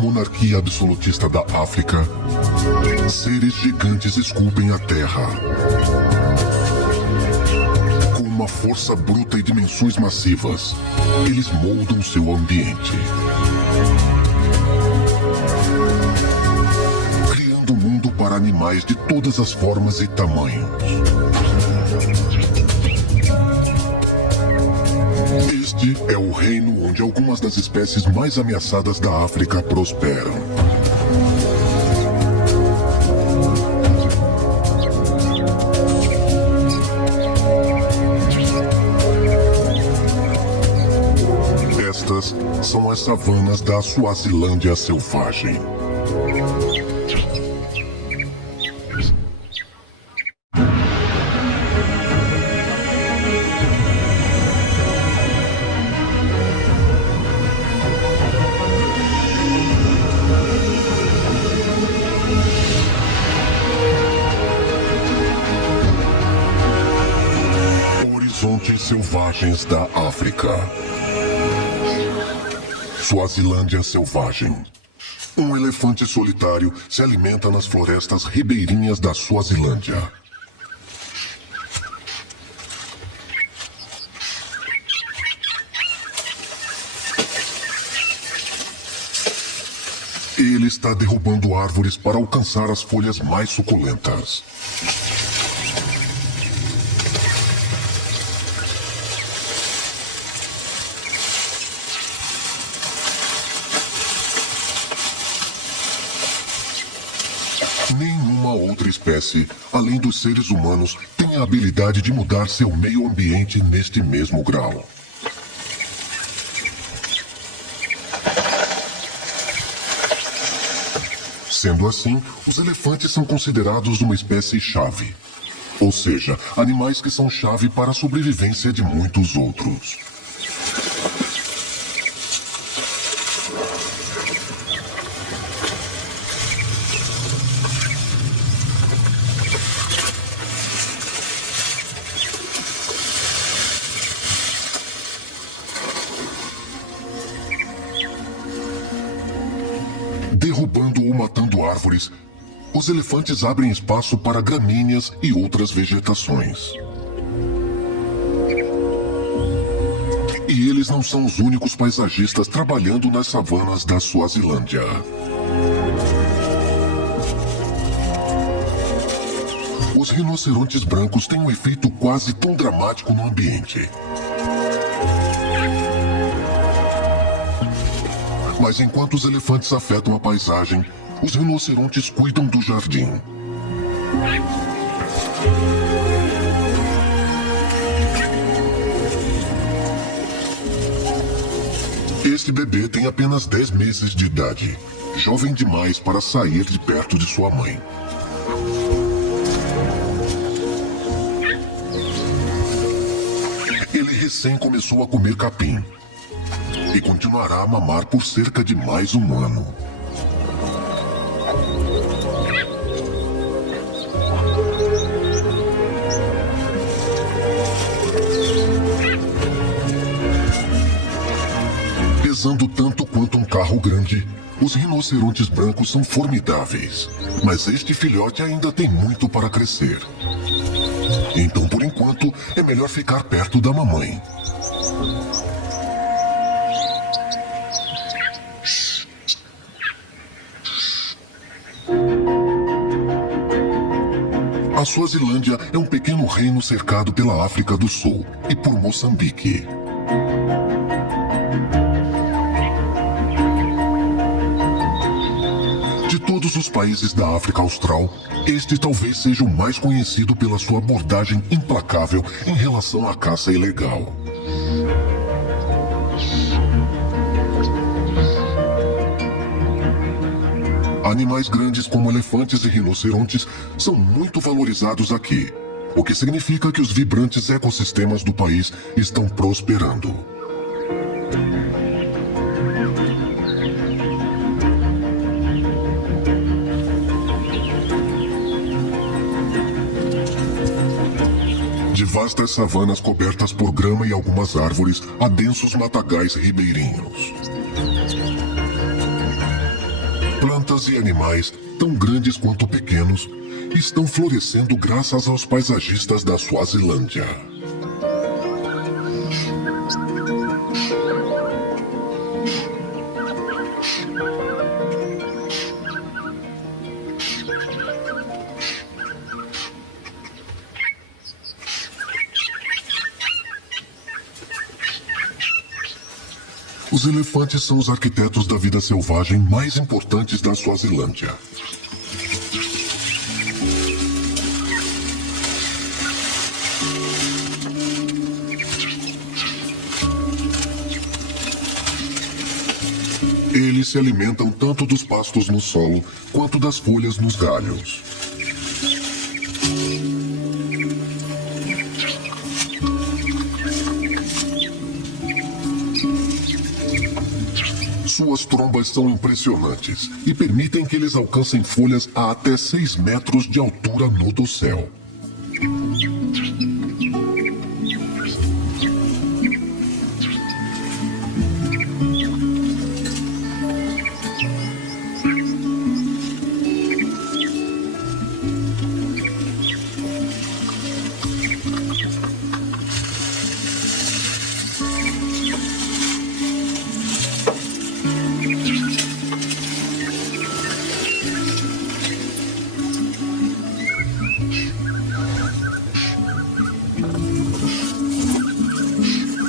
monarquia absolutista da África, seres gigantes esculpem a terra. Com uma força bruta e dimensões massivas, eles moldam seu ambiente. Criando um mundo para animais de todas as formas e tamanhos. Este é o reino onde algumas das espécies mais ameaçadas da África prosperam. Estas são as savanas da Suazilândia selvagem. Horizontes selvagens da África. Suazilândia selvagem. Um elefante solitário se alimenta nas florestas ribeirinhas da Suazilândia. Ele está derrubando árvores para alcançar as folhas mais suculentas. Nenhuma outra espécie, além dos seres humanos, tem a habilidade de mudar seu meio ambiente neste mesmo grau. Sendo assim, os elefantes são considerados uma espécie-chave. Ou seja, animais que são chave para a sobrevivência de muitos outros. Derrubando ou matando árvores, os elefantes abrem espaço para gramíneas e outras vegetações. E eles não são os únicos paisagistas trabalhando nas savanas da Suazilândia. Os rinocerontes brancos têm um efeito quase tão dramático no ambiente. Mas enquanto os elefantes afetam a paisagem, os rinocerontes cuidam do jardim. Este bebê tem apenas 10 meses de idade, jovem demais para sair de perto de sua mãe. Ele recém começou a comer capim. E continuará a mamar por cerca de mais um ano. Pesando tanto quanto um carro grande, os rinocerontes brancos são formidáveis. Mas este filhote ainda tem muito para crescer. Então, por enquanto, é melhor ficar perto da mamãe. A Suazilândia é um pequeno reino cercado pela África do Sul e por Moçambique. De todos os países da África Austral, este talvez seja o mais conhecido pela sua abordagem implacável em relação à caça ilegal. Animais grandes como elefantes e rinocerontes são muito valorizados aqui, o que significa que os vibrantes ecossistemas do país estão prosperando. De vastas savanas cobertas por grama e algumas árvores a densos matagais ribeirinhos. plantas e animais, tão grandes quanto pequenos, estão florescendo graças aos paisagistas da Suazilândia. Os elefantes são os arquitetos da vida selvagem mais importantes da Suazilândia. Eles se alimentam tanto dos pastos no solo quanto das folhas nos galhos. Suas trombas são impressionantes e permitem que eles alcancem folhas a até 6 metros de altura no dossel.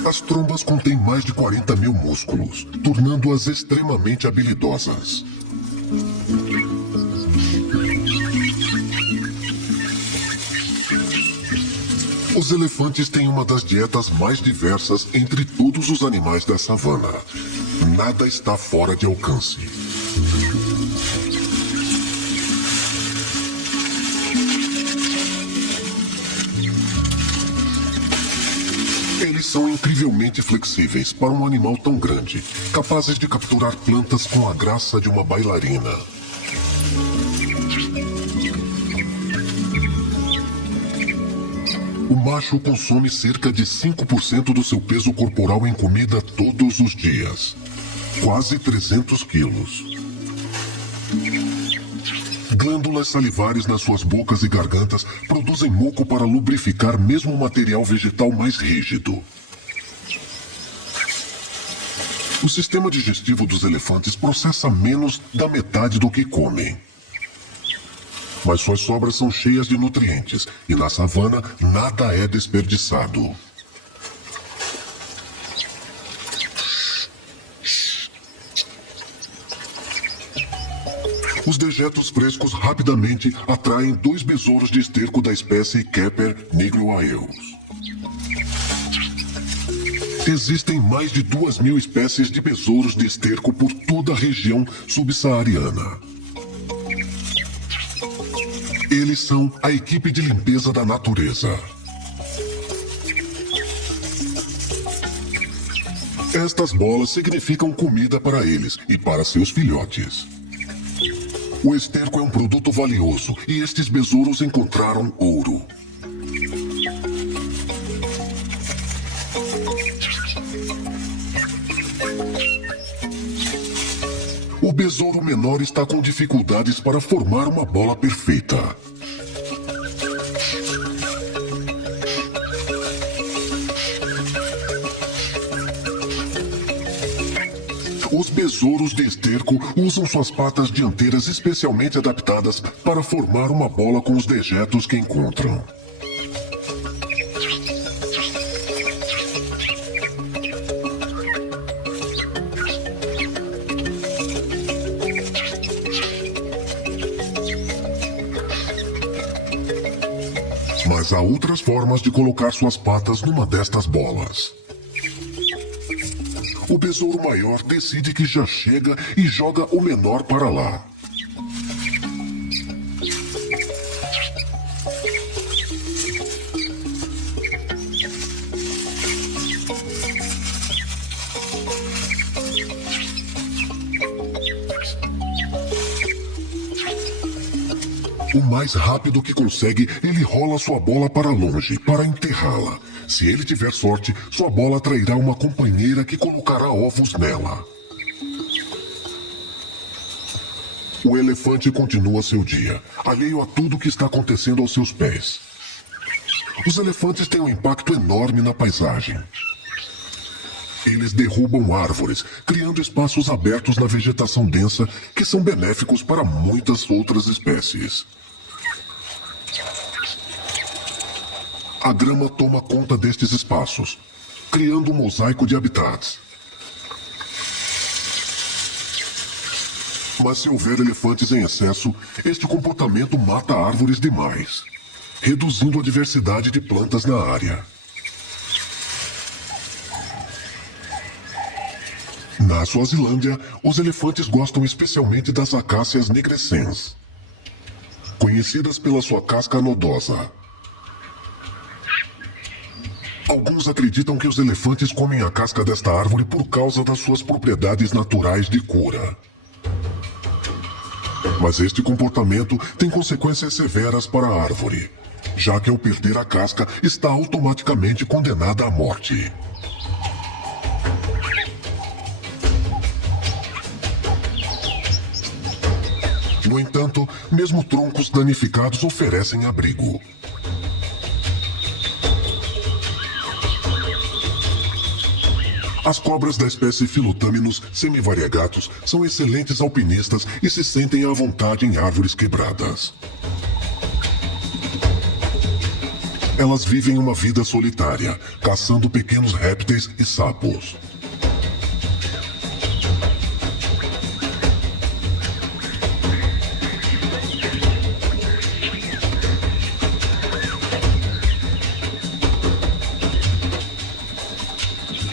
As trombas contêm mais de 40 mil músculos, tornando-as extremamente habilidosas. Os elefantes têm uma das dietas mais diversas entre todos os animais da savana. Nada está fora de alcance. Eles são incrivelmente flexíveis para um animal tão grande, capazes de capturar plantas com a graça de uma bailarina. O macho consome cerca de 5% do seu peso corporal em comida todos os dias. Quase 300 quilos. Glândulas salivares nas suas bocas e gargantas produzem muco para lubrificar mesmo o material vegetal mais rígido. O sistema digestivo dos elefantes processa menos da metade do que comem. Mas suas sobras são cheias de nutrientes e na savana nada é desperdiçado. Os dejetos frescos rapidamente atraem 2 besouros de esterco da espécie Keper nigroaeus. Existem mais de 2.000 espécies de besouros de esterco por toda a região subsaariana. Eles são a equipe de limpeza da natureza. Estas bolas significam comida para eles e para seus filhotes. O esterco é um produto valioso e estes besouros encontraram ouro. O besouro menor está com dificuldades para formar uma bola perfeita. Os besouros de esterco usam suas patas dianteiras especialmente adaptadas para formar uma bola com os dejetos que encontram. Mas há outras formas de colocar suas patas numa destas bolas. O besouro maior decide que já chega e joga o menor para lá. O mais rápido que consegue, ele rola sua bola para longe, para enterrá-la. Se ele tiver sorte, sua bola atrairá uma companheira que colocará ovos nela. O elefante continua seu dia, alheio a tudo que está acontecendo aos seus pés. Os elefantes têm um impacto enorme na paisagem. Eles derrubam árvores, criando espaços abertos na vegetação densa que são benéficos para muitas outras espécies. A grama toma conta destes espaços, criando um mosaico de habitats. Mas se houver elefantes em excesso, este comportamento mata árvores demais, reduzindo a diversidade de plantas na área. Na Suazilândia, os elefantes gostam especialmente das acácias nigrescens, conhecidas pela sua casca nodosa. Alguns acreditam que os elefantes comem a casca desta árvore por causa das suas propriedades naturais de cura. Mas este comportamento tem consequências severas para a árvore, já que ao perder a casca está automaticamente condenada à morte. No entanto, mesmo troncos danificados oferecem abrigo. As cobras da espécie Philothamnus semivariegatus são excelentes alpinistas e se sentem à vontade em árvores quebradas. Elas vivem uma vida solitária, caçando pequenos répteis e sapos.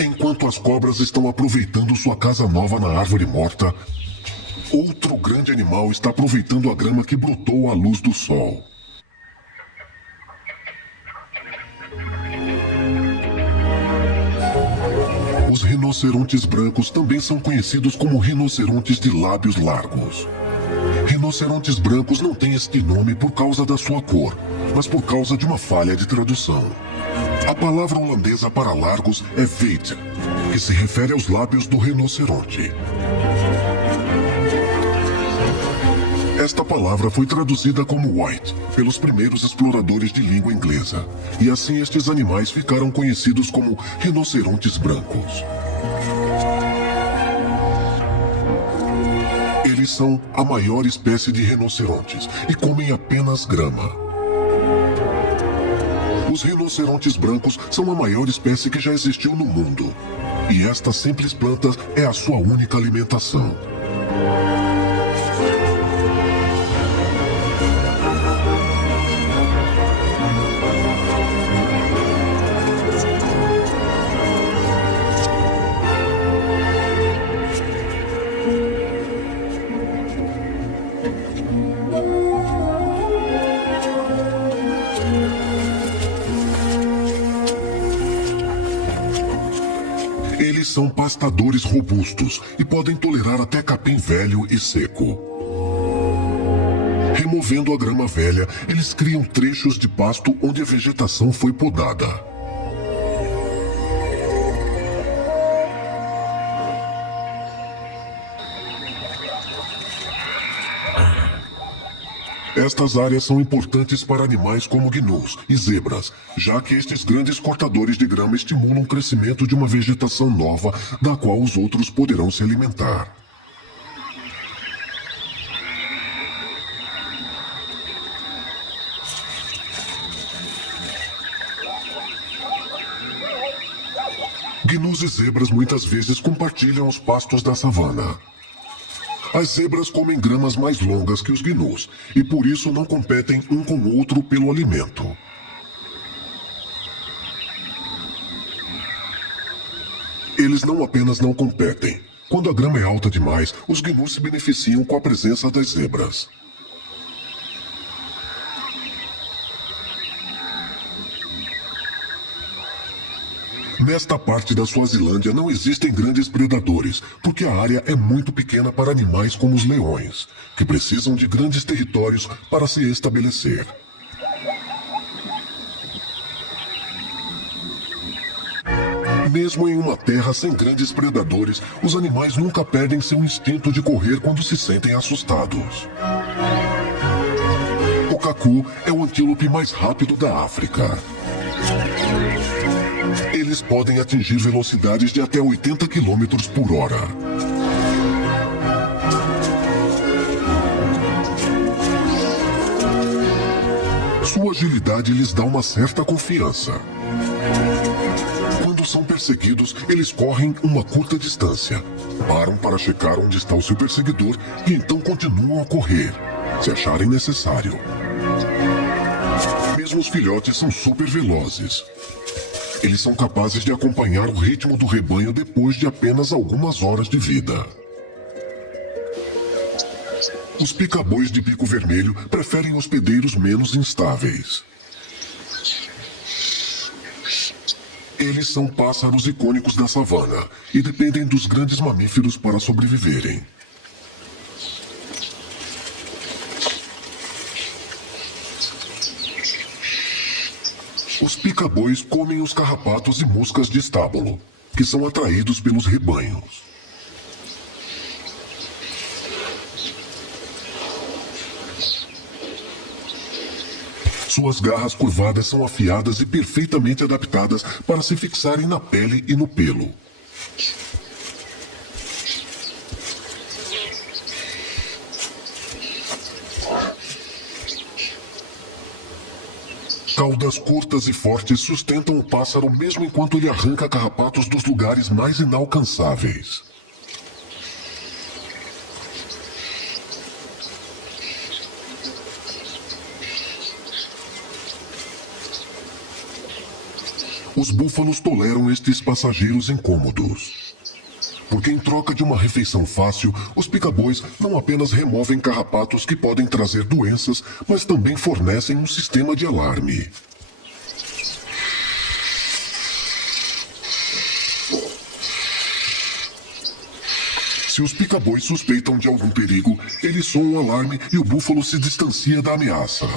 Enquanto as cobras estão aproveitando sua casa nova na árvore morta, outro grande animal está aproveitando a grama que brotou à luz do sol. Os rinocerontes brancos também são conhecidos como rinocerontes de lábios largos. Rinocerontes brancos não têm este nome por causa da sua cor, mas por causa de uma falha de tradução. A palavra holandesa para largos é veet, que se refere aos lábios do rinoceronte. Esta palavra foi traduzida como white pelos primeiros exploradores de língua inglesa, e assim estes animais ficaram conhecidos como rinocerontes brancos. Eles são a maior espécie de rinocerontes e comem apenas grama. Os rinocerontes brancos são a maior espécie que já existiu no mundo. E esta simples planta é a sua única alimentação. Eles são pastadores robustos e podem tolerar até capim velho e seco. Removendo a grama velha, eles criam trechos de pasto onde a vegetação foi podada. Estas áreas são importantes para animais como gnus e zebras, já que estes grandes cortadores de grama estimulam o crescimento de uma vegetação nova, da qual os outros poderão se alimentar. Gnus e zebras muitas vezes compartilham os pastos da savana. As zebras comem gramas mais longas que os gnus e por isso não competem um com o outro pelo alimento. Eles não apenas não competem. Quando a grama é alta demais, os gnus se beneficiam com a presença das zebras. Nesta parte da Suazilândia não existem grandes predadores, porque a área é muito pequena para animais como os leões, que precisam de grandes territórios para se estabelecer. Mesmo em uma terra sem grandes predadores, os animais nunca perdem seu instinto de correr quando se sentem assustados. O cacu é o antílope mais rápido da África. Eles podem atingir velocidades de até 80 km por hora. Sua agilidade lhes dá uma certa confiança. Quando são perseguidos, eles correm uma curta distância. Param para checar onde está o seu perseguidor e então continuam a correr, se acharem necessário. Mesmo os filhotes são super velozes. Eles são capazes de acompanhar o ritmo do rebanho depois de apenas algumas horas de vida. Os pica-bois de bico vermelho preferem hospedeiros menos instáveis. Eles são pássaros icônicos da savana e dependem dos grandes mamíferos para sobreviverem. Os pica-bois comem os carrapatos e moscas de estábulo, que são atraídos pelos rebanhos. Suas garras curvadas são afiadas e perfeitamente adaptadas para se fixarem na pele e no pelo. Caudas curtas e fortes sustentam o pássaro mesmo enquanto ele arranca carrapatos dos lugares mais inalcançáveis. Os búfalos toleram estes passageiros incômodos. Porque em troca de uma refeição fácil, os pica-bois não apenas removem carrapatos que podem trazer doenças, mas também fornecem um sistema de alarme. Se os pica-bois suspeitam de algum perigo, eles soam um alarme e o búfalo se distancia da ameaça.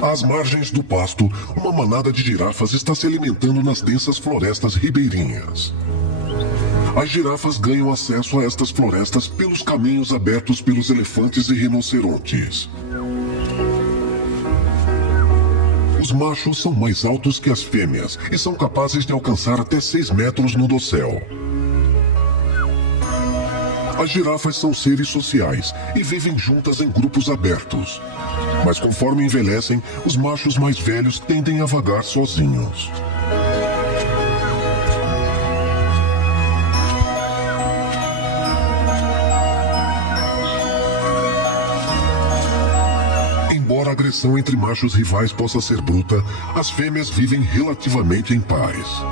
Às margens do pasto, uma manada de girafas está se alimentando nas densas florestas ribeirinhas. As girafas ganham acesso a estas florestas pelos caminhos abertos pelos elefantes e rinocerontes. Os machos são mais altos que as fêmeas e são capazes de alcançar até 6 metros no dossel. As girafas são seres sociais e vivem juntas em grupos abertos. Mas conforme envelhecem, os machos mais velhos tendem a vagar sozinhos. Embora a agressão entre machos rivais possa ser bruta, as fêmeas vivem relativamente em paz.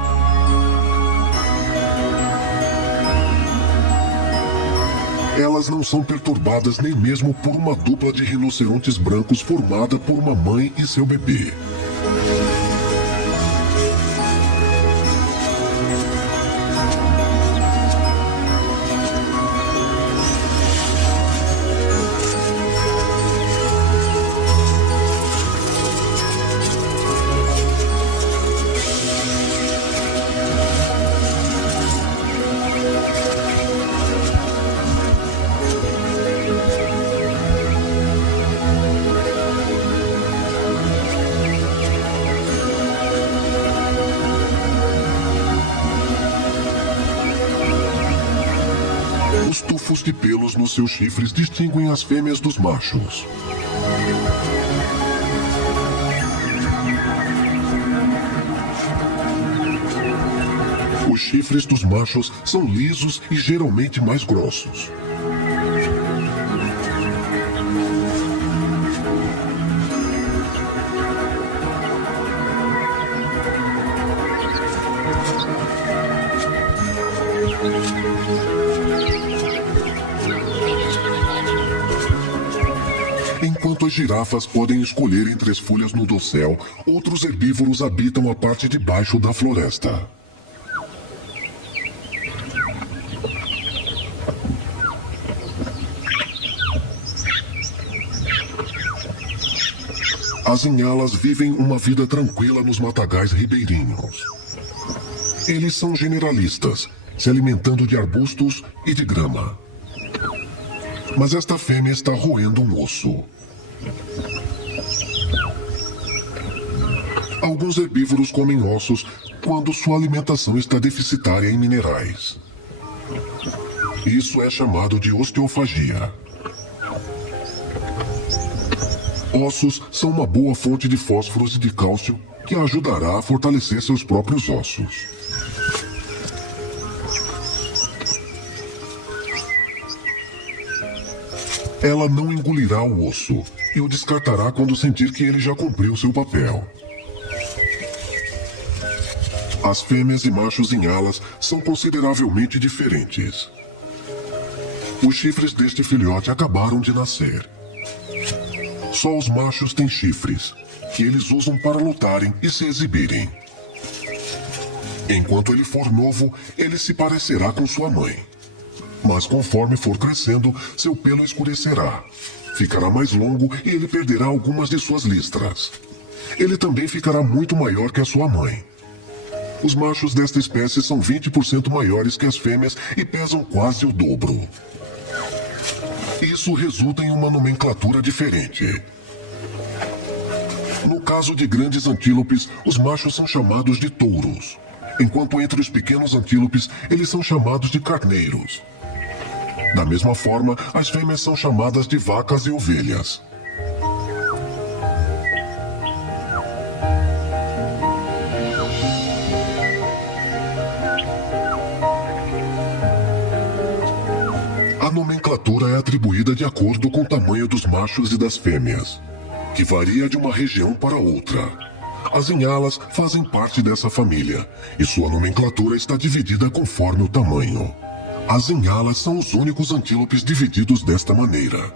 Elas não são perturbadas nem mesmo por uma dupla de rinocerontes brancos formada por uma mãe e seu bebê. Os tufos de pelos nos seus chifres distinguem as fêmeas dos machos. Os chifres dos machos são lisos e geralmente mais grossos. Enquanto as girafas podem escolher entre as folhas no dossel, outros herbívoros habitam a parte de baixo da floresta. As inhalas vivem uma vida tranquila nos matagais ribeirinhos. Eles são generalistas, se alimentando de arbustos e de grama. Mas esta fêmea está roendo um osso. Alguns herbívoros comem ossos quando sua alimentação está deficitária em minerais. Isso é chamado de osteofagia. Ossos são uma boa fonte de fósforos e de cálcio que a ajudará a fortalecer seus próprios ossos. Ela não engolirá o osso e o descartará quando sentir que ele já cumpriu seu papel. As fêmeas e machos em alas são consideravelmente diferentes. Os chifres deste filhote acabaram de nascer. Só os machos têm chifres, que eles usam para lutarem e se exibirem. Enquanto ele for novo, ele se parecerá com sua mãe. Mas conforme for crescendo, seu pelo escurecerá, ficará mais longo e ele perderá algumas de suas listras. Ele também ficará muito maior que a sua mãe. Os machos desta espécie são 20% maiores que as fêmeas e pesam quase o dobro. Isso resulta em uma nomenclatura diferente. No caso de grandes antílopes, os machos são chamados de touros, enquanto entre os pequenos antílopes, eles são chamados de carneiros. Da mesma forma, as fêmeas são chamadas de vacas e ovelhas. A nomenclatura é atribuída de acordo com o tamanho dos machos e das fêmeas, que varia de uma região para outra. As inhalas fazem parte dessa família, e sua nomenclatura está dividida conforme o tamanho. As inhalas são os únicos antílopes divididos desta maneira.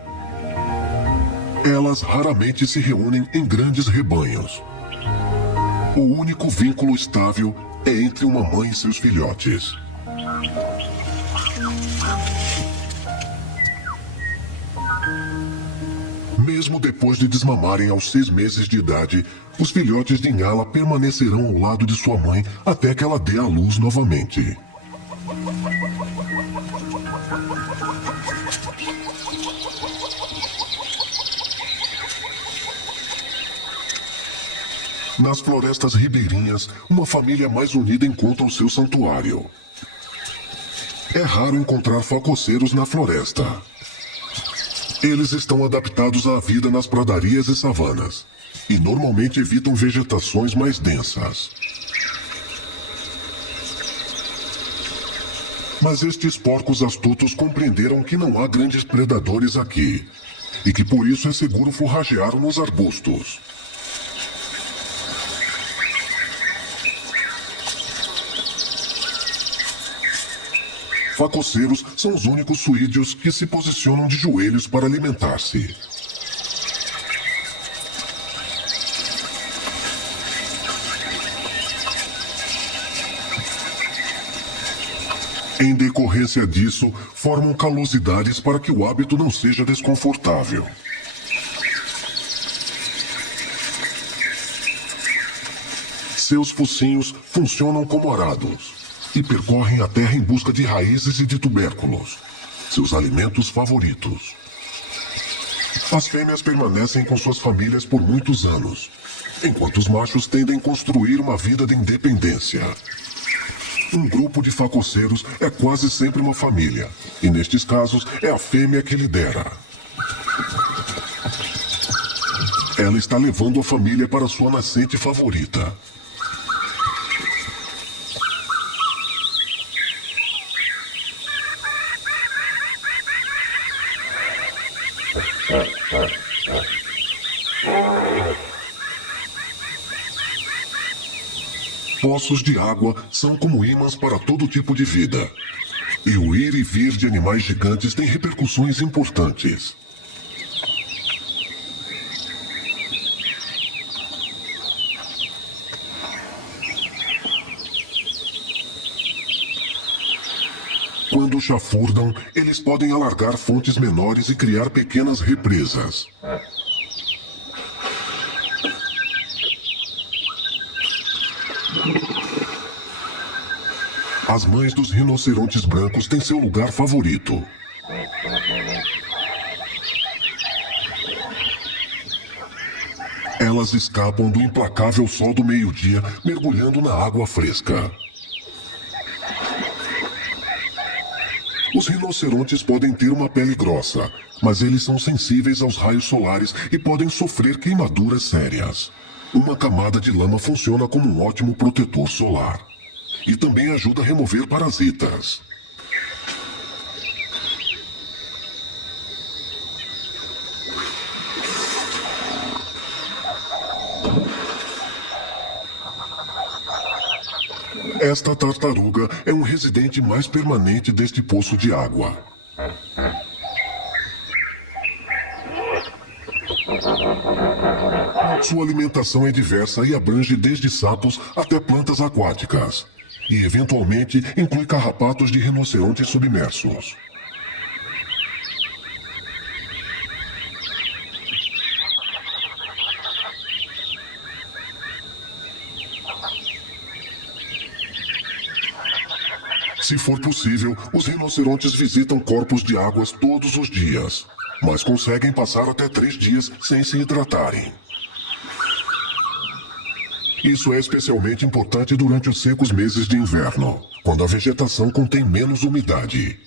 Elas raramente se reúnem em grandes rebanhos. O único vínculo estável é entre uma mãe e seus filhotes. Mesmo depois de desmamarem aos 6 meses de idade, os filhotes de inhala permanecerão ao lado de sua mãe até que ela dê à luz novamente. Nas florestas ribeirinhas, uma família mais unida encontra o seu santuário. É raro encontrar facoceiros na floresta. Eles estão adaptados à vida nas pradarias e savanas, e normalmente evitam vegetações mais densas. Mas estes porcos astutos compreenderam que não há grandes predadores aqui, e que por isso é seguro forragear nos arbustos. Facoceiros são os únicos suídeos que se posicionam de joelhos para alimentar-se. Em decorrência disso, formam calosidades para que o hábito não seja desconfortável. Seus focinhos funcionam como arados e percorrem a terra em busca de raízes e de tubérculos, seus alimentos favoritos. As fêmeas permanecem com suas famílias por muitos anos, enquanto os machos tendem a construir uma vida de independência. Um grupo de facoceiros é quase sempre uma família, e nestes casos é a fêmea que lidera. Ela está levando a família para sua nascente favorita. Poços de água são como ímãs para todo tipo de vida. E o ir e vir de animais gigantes tem repercussões importantes. Quando chafurdam, eles podem alargar fontes menores e criar pequenas represas. As mães dos rinocerontes brancos têm seu lugar favorito. Elas escapam do implacável sol do meio-dia, mergulhando na água fresca. Os rinocerontes podem ter uma pele grossa, mas eles são sensíveis aos raios solares e podem sofrer queimaduras sérias. Uma camada de lama funciona como um ótimo protetor solar. E também ajuda a remover parasitas. Esta tartaruga é um residente mais permanente deste poço de água. Sua alimentação é diversa e abrange desde sapos até plantas aquáticas. E, eventualmente, inclui carrapatos de rinocerontes submersos. Se for possível, os rinocerontes visitam corpos de águas todos os dias, mas conseguem passar até 3 dias sem se hidratarem. Isso é especialmente importante durante os secos meses de inverno, quando a vegetação contém menos umidade.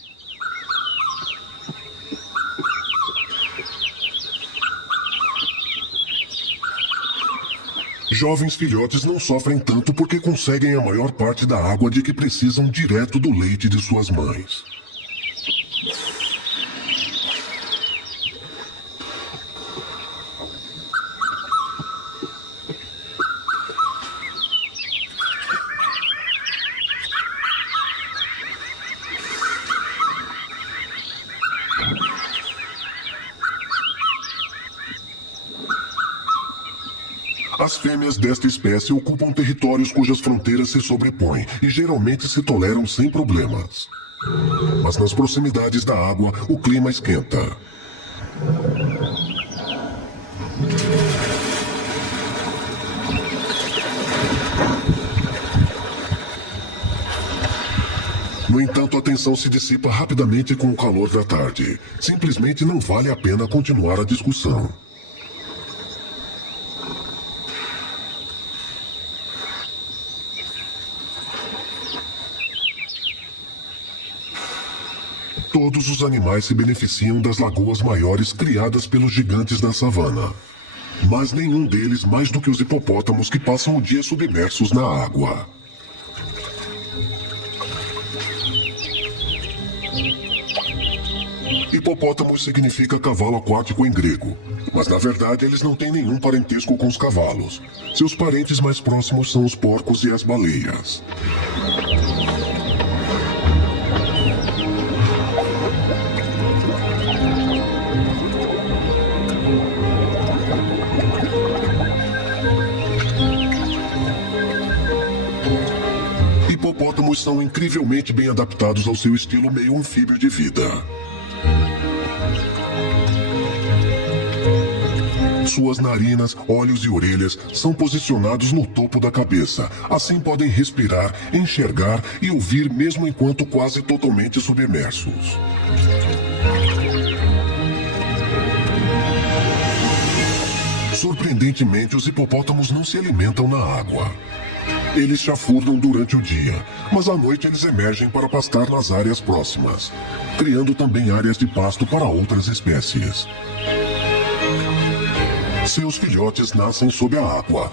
Jovens filhotes não sofrem tanto porque conseguem a maior parte da água de que precisam direto do leite de suas mães. As fêmeas desta espécie ocupam territórios cujas fronteiras se sobrepõem e geralmente se toleram sem problemas. Mas nas proximidades da água, o clima esquenta. No entanto, a tensão se dissipa rapidamente com o calor da tarde. Simplesmente não vale a pena continuar a discussão. Todos os animais se beneficiam das lagoas maiores criadas pelos gigantes da savana. Mas nenhum deles mais do que os hipopótamos que passam o dia submersos na água. Hipopótamos significa cavalo aquático em grego, mas na verdade eles não têm nenhum parentesco com os cavalos. Seus parentes mais próximos são os porcos e as baleias. Hipopótamos são incrivelmente bem adaptados ao seu estilo meio anfíbio de vida. Suas narinas, olhos e orelhas são posicionados no topo da cabeça. Assim podem respirar, enxergar e ouvir mesmo enquanto quase totalmente submersos. Surpreendentemente, os hipopótamos não se alimentam na água. Eles chafurdam durante o dia, mas à noite eles emergem para pastar nas áreas próximas, criando também áreas de pasto para outras espécies. Seus filhotes nascem sob a água.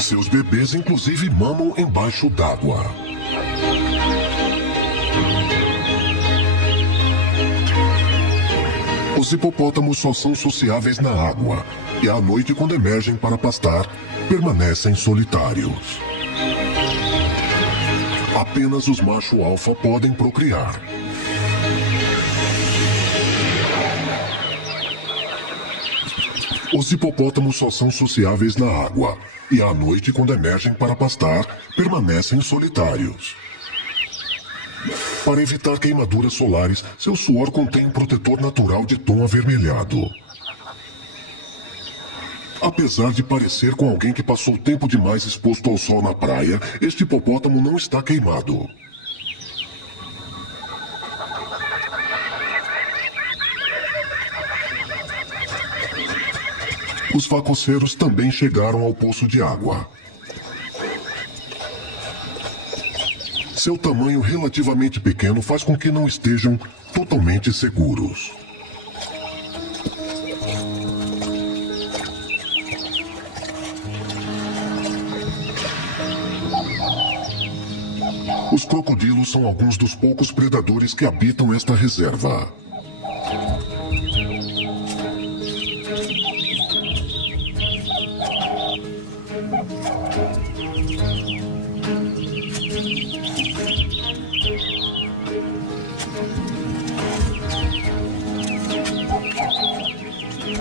Seus bebês inclusive mamam embaixo d'água. Os hipopótamos só são sociáveis na água, e à noite, quando emergem para pastar, permanecem solitários. Apenas os machos alfa podem procriar. Os hipopótamos só são sociáveis na água, e à noite, quando emergem para pastar, permanecem solitários. Para evitar queimaduras solares, seu suor contém um protetor natural de tom avermelhado. Apesar de parecer com alguém que passou tempo demais exposto ao sol na praia, este hipopótamo não está queimado. Os facoceiros também chegaram ao poço de água. Seu tamanho relativamente pequeno faz com que não estejam totalmente seguros. Os crocodilos são alguns dos poucos predadores que habitam esta reserva.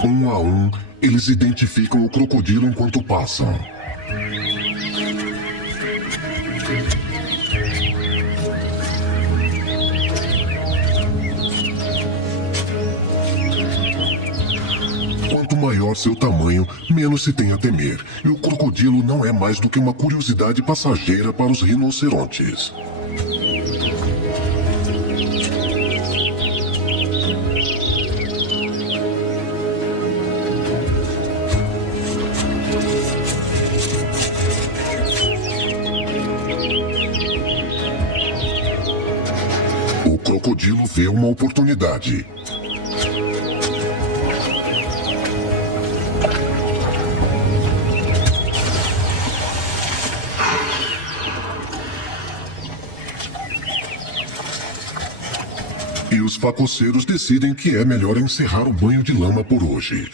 Um a um, eles identificam o crocodilo enquanto passam. Quanto maior seu tamanho, menos se tem a temer, e o crocodilo não é mais do que uma curiosidade passageira para os rinocerontes. O crocodilo vê uma oportunidade. E os facoceiros decidem que é melhor encerrar o banho de lama por hoje.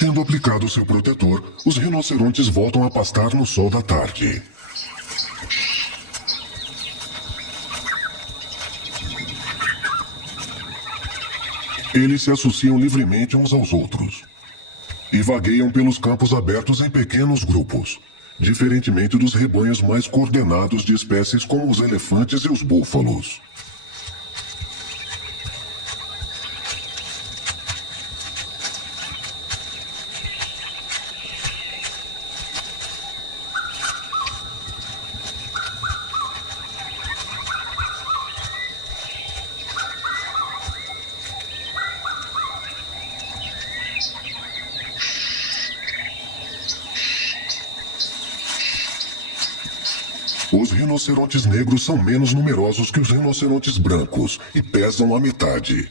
Tendo aplicado seu protetor, os rinocerontes voltam a pastar no sol da tarde. Eles se associam livremente uns aos outros e vagueiam pelos campos abertos em pequenos grupos, diferentemente dos rebanhos mais coordenados de espécies como os elefantes e os búfalos. Os rinocerontes negros são menos numerosos que os rinocerontes brancos e pesam a metade.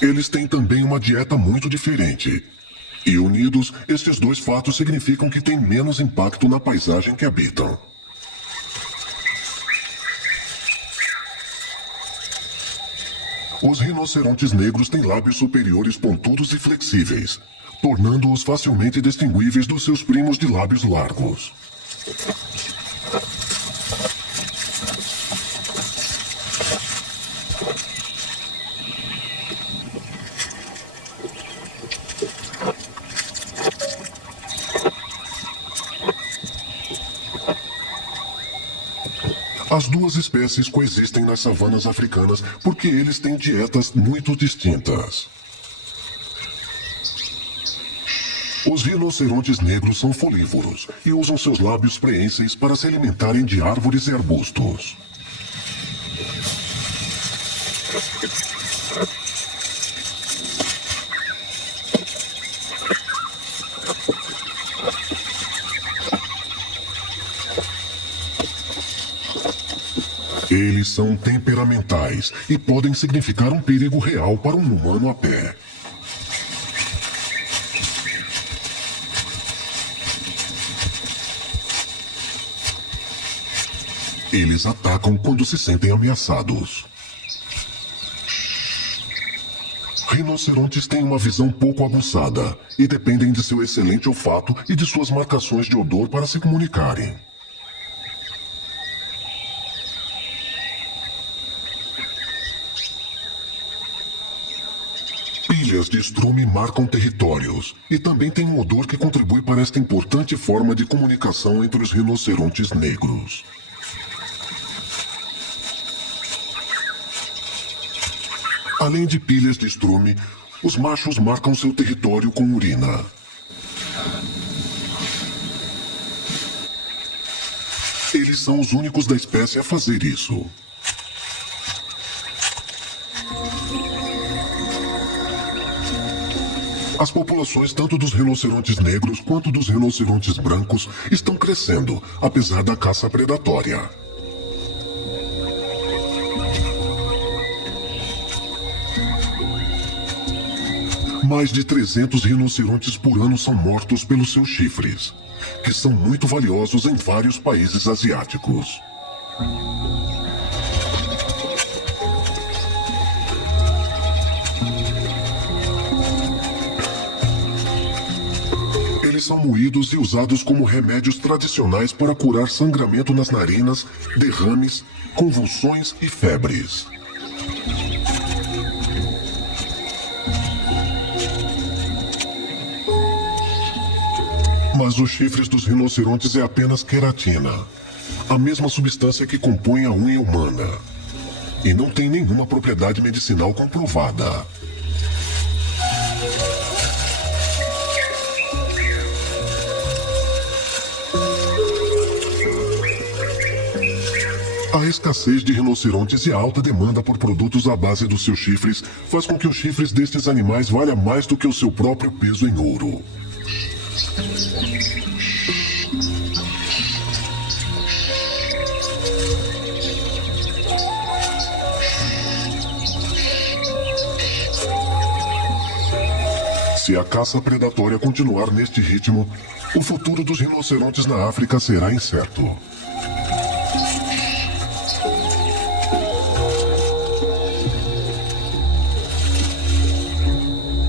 Eles têm também uma dieta muito diferente. E unidos, estes dois fatos significam que têm menos impacto na paisagem que habitam. Os rinocerontes negros têm lábios superiores pontudos e flexíveis, tornando-os facilmente distinguíveis dos seus primos de lábios largos. As duas espécies coexistem nas savanas africanas porque eles têm dietas muito distintas. Os rinocerontes negros são folívoros e usam seus lábios preenseis para se alimentarem de árvores e arbustos. Eles são temperamentais e podem significar um perigo real para um humano a pé. Eles atacam quando se sentem ameaçados. Rinocerontes têm uma visão pouco aguçada e dependem de seu excelente olfato e de suas marcações de odor para se comunicarem. Pilhas de estrume marcam territórios e também têm um odor que contribui para esta importante forma de comunicação entre os rinocerontes negros. Além de pilhas de estrume, os machos marcam seu território com urina. Eles são os únicos da espécie a fazer isso. As populações tanto dos rinocerontes negros quanto dos rinocerontes brancos estão crescendo, apesar da caça predatória. Mais de 300 rinocerontes por ano são mortos pelos seus chifres, que são muito valiosos em vários países asiáticos. Eles são moídos e usados como remédios tradicionais para curar sangramento nas narinas, derrames, convulsões e febres. Mas os chifres dos rinocerontes é apenas queratina, a mesma substância que compõe a unha humana, e não tem nenhuma propriedade medicinal comprovada. A escassez de rinocerontes e a alta demanda por produtos à base dos seus chifres faz com que os chifres destes animais valham mais do que o seu próprio peso em ouro. Se a caça predatória continuar neste ritmo, o futuro dos rinocerontes na África será incerto.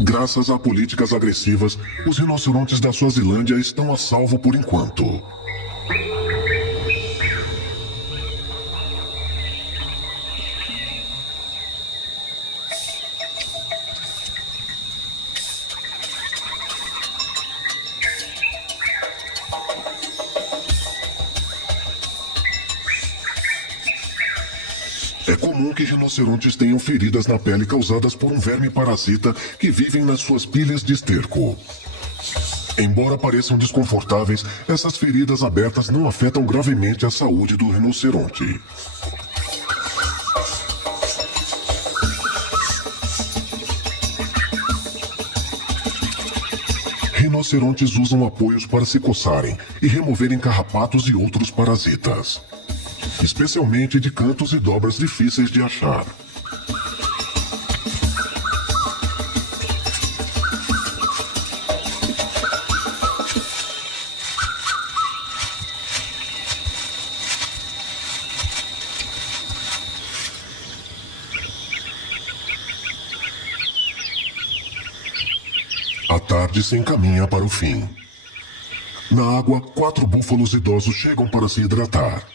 Graças a políticas agressivas, os rinocerontes da Suazilândia estão a salvo por enquanto. É comum que rinocerontes tenham feridas na pele causadas por um verme parasita que vivem nas suas pilhas de esterco. Embora pareçam desconfortáveis, essas feridas abertas não afetam gravemente a saúde do rinoceronte. Rinocerontes usam apoios para se coçarem e removerem carrapatos e outros parasitas, especialmente de cantos e dobras difíceis de achar. A tarde se encaminha para o fim. Na água, 4 búfalos idosos chegam para se hidratar.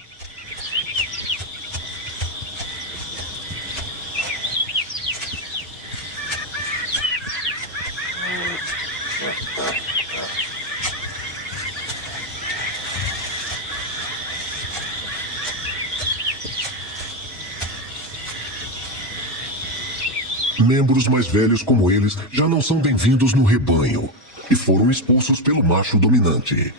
Membros mais velhos como eles já não são bem-vindos no rebanho e foram expulsos pelo macho dominante.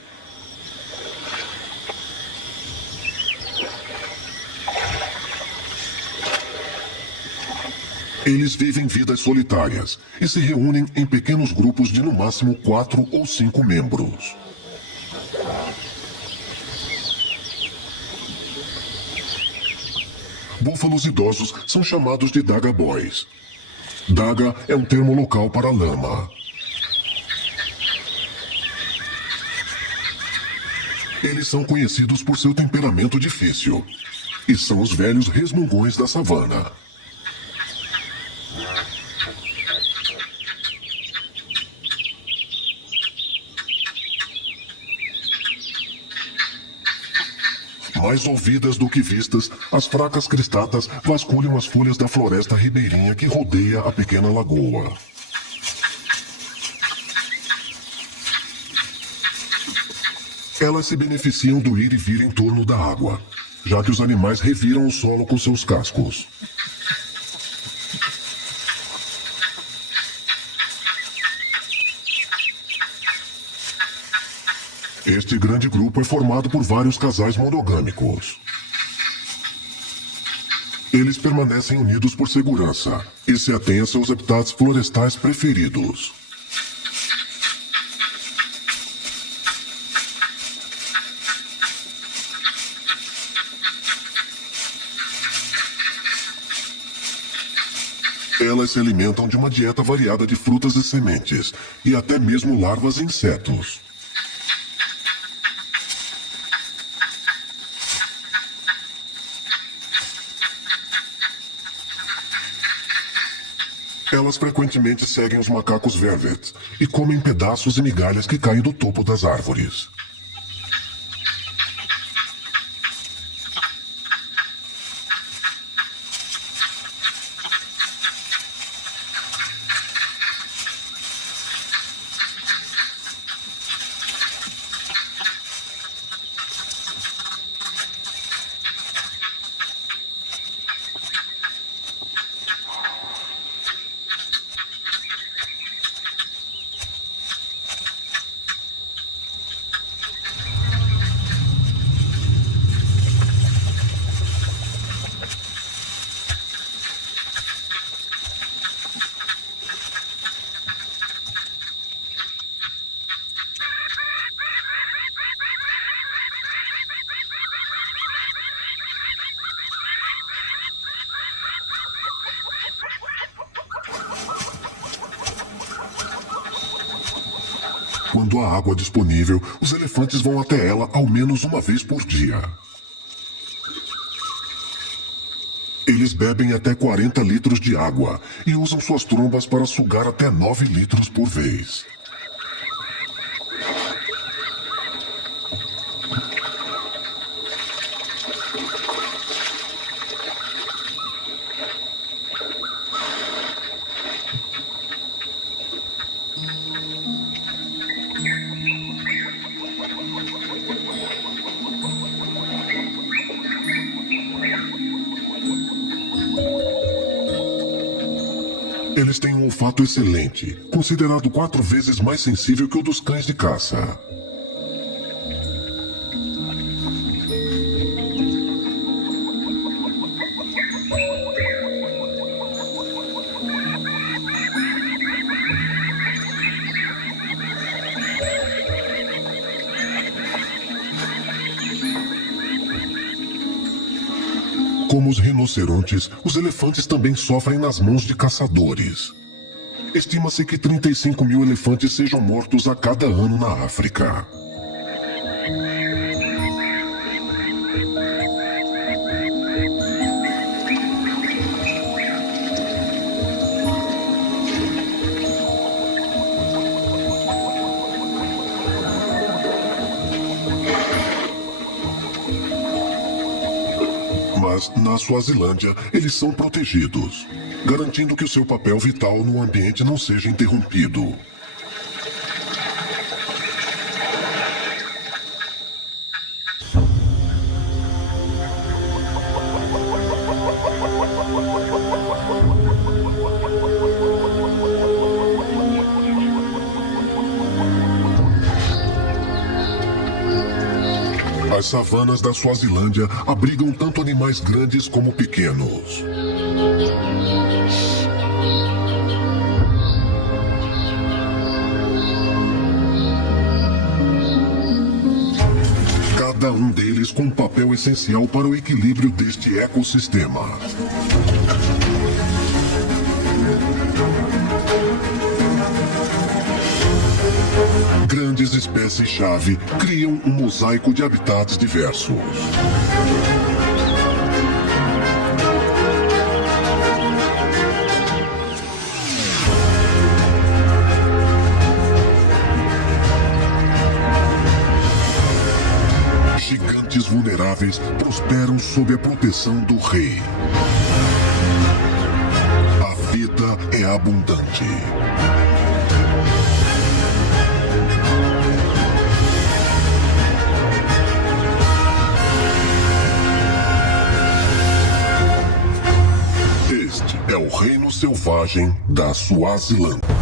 Eles vivem vidas solitárias e se reúnem em pequenos grupos de no máximo 4 ou 5 membros. Búfalos idosos são chamados de Daga Boys. Daga é um termo local para lama. Eles são conhecidos por seu temperamento difícil E são os velhos resmungões da savana. Mais ouvidas do que vistas, as fracas cristatas vasculham as folhas da floresta ribeirinha que rodeia a pequena lagoa. Elas se beneficiam do ir e vir em torno da água, já que os animais reviram o solo com seus cascos. Este grande grupo é formado por vários casais monogâmicos. Eles permanecem unidos por segurança e se atêm a seus habitats florestais preferidos. Elas se alimentam de uma dieta variada de frutas e sementes, e até mesmo larvas e insetos. Elas frequentemente seguem os macacos velvet e comem pedaços e migalhas que caem do topo das árvores. Quando há água disponível, os elefantes vão até ela ao menos uma vez por dia. Eles bebem até 40 litros de água e usam suas trombas para sugar até 9 litros por vez. Eles têm um olfato excelente, considerado 4 vezes mais sensível que o dos cães de caça. Como os rinocerontes, os elefantes também sofrem nas mãos de caçadores. Estima-se que 35 mil elefantes sejam mortos a cada ano na África. Mas, na Suazilândia, eles são protegidos, garantindo que o seu papel vital no ambiente não seja interrompido. As savanas da Suazilândia abrigam tanto animais grandes como pequenos. Cada um deles com um papel essencial para o equilíbrio deste ecossistema. Grandes espécies-chave criam um mosaico de habitats diversos. entes vulneráveis prosperam sob a proteção do rei. A vida é abundante. Este é o reino selvagem da Suazilândia.